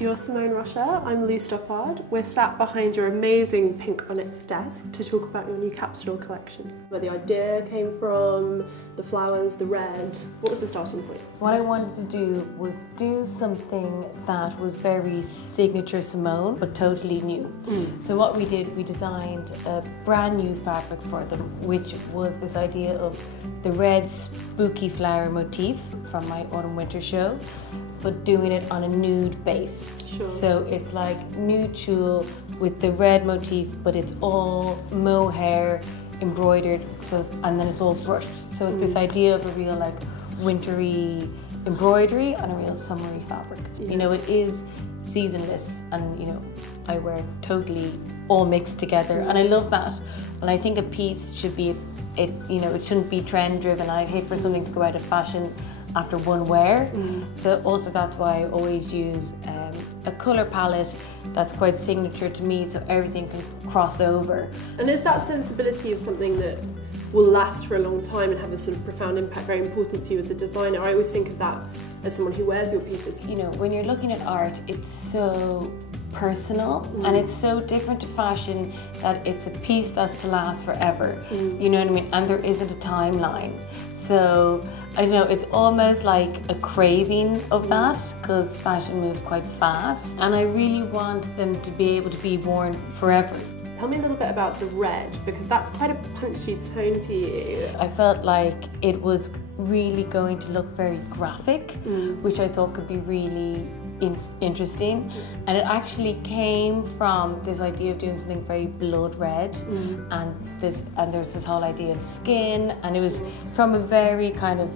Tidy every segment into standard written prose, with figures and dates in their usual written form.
You're Simone Rocha, I'm Lou Stoppard. We're sat behind your amazing pink onyx desk to talk about your new Capsule collection. Where the idea came from, the flowers, the red. What was the starting point? What I wanted to do was do something that was very signature Simone, but totally new. So what we did, we designed a brand new fabric for them, which was this idea of the red spooky flower motif from my autumn-winter show, but doing it on a nude base. Sure. So it's like nude tulle with the red motif, but it's all mohair embroidered, and then it's all brushed. So it's this idea of a real like wintry embroidery on a real summery fabric. Yeah. You know, it is seasonless, and you know, I wear totally all mixed together, and I love that. And I think a piece should be, it shouldn't be trend driven. I hate for something to go out of fashion after one wear. So also that's why I always use a colour palette that's quite signature to me, so everything can cross over. And is that sensibility of something that will last for a long time and have a sort of profound impact very important to you as a designer? I always think of that as someone who wears your pieces. You know, when you're looking at art, it's so personal and it's so different to fashion that it's a piece that's to last forever. You know what I mean? And there isn't a timeline. So I know it's almost like a craving of that, because fashion moves quite fast, and I really want them to be able to be worn forever. Tell me a little bit about the red, because that's quite a punchy tone for you. I felt like it was really going to look very graphic, which I thought could be really interesting, and it actually came from this idea of doing something very blood red, and there's this whole idea of skin, and it was from a very kind of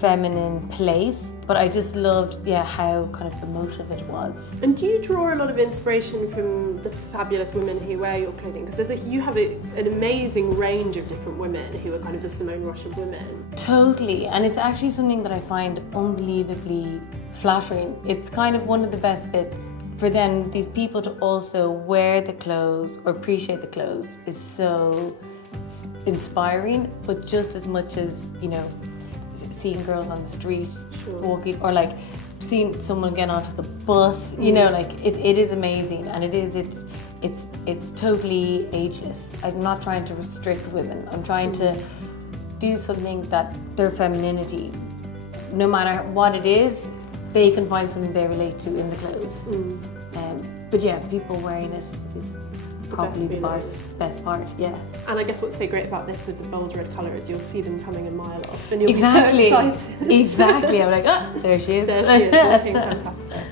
feminine place, but I just loved how kind of emotive it was. And do you draw a lot of inspiration from the fabulous women who wear your clothing? Because you have an amazing range of different women who are kind of the Simone Rocha women. Totally, and it's actually something that I find unbelievably flattering. It's kind of one of the best bits for then these people to also wear the clothes or appreciate the clothes is so inspiring, but just as much as, you know, seeing girls on the street walking, or like seeing someone get onto the bus, you know, like it is amazing, and it's totally ageless. I'm not trying to restrict women. I'm trying to do something that their femininity, no matter what it is, they can find something they relate to in the clothes. But yeah, people wearing it is probably the best part, yeah. And I guess what's so great about this with the bold red colour is you'll see them coming a mile off, and you'll Exactly. be so excited. Exactly, I'm like, oh, there she is. There she is, looking fantastic.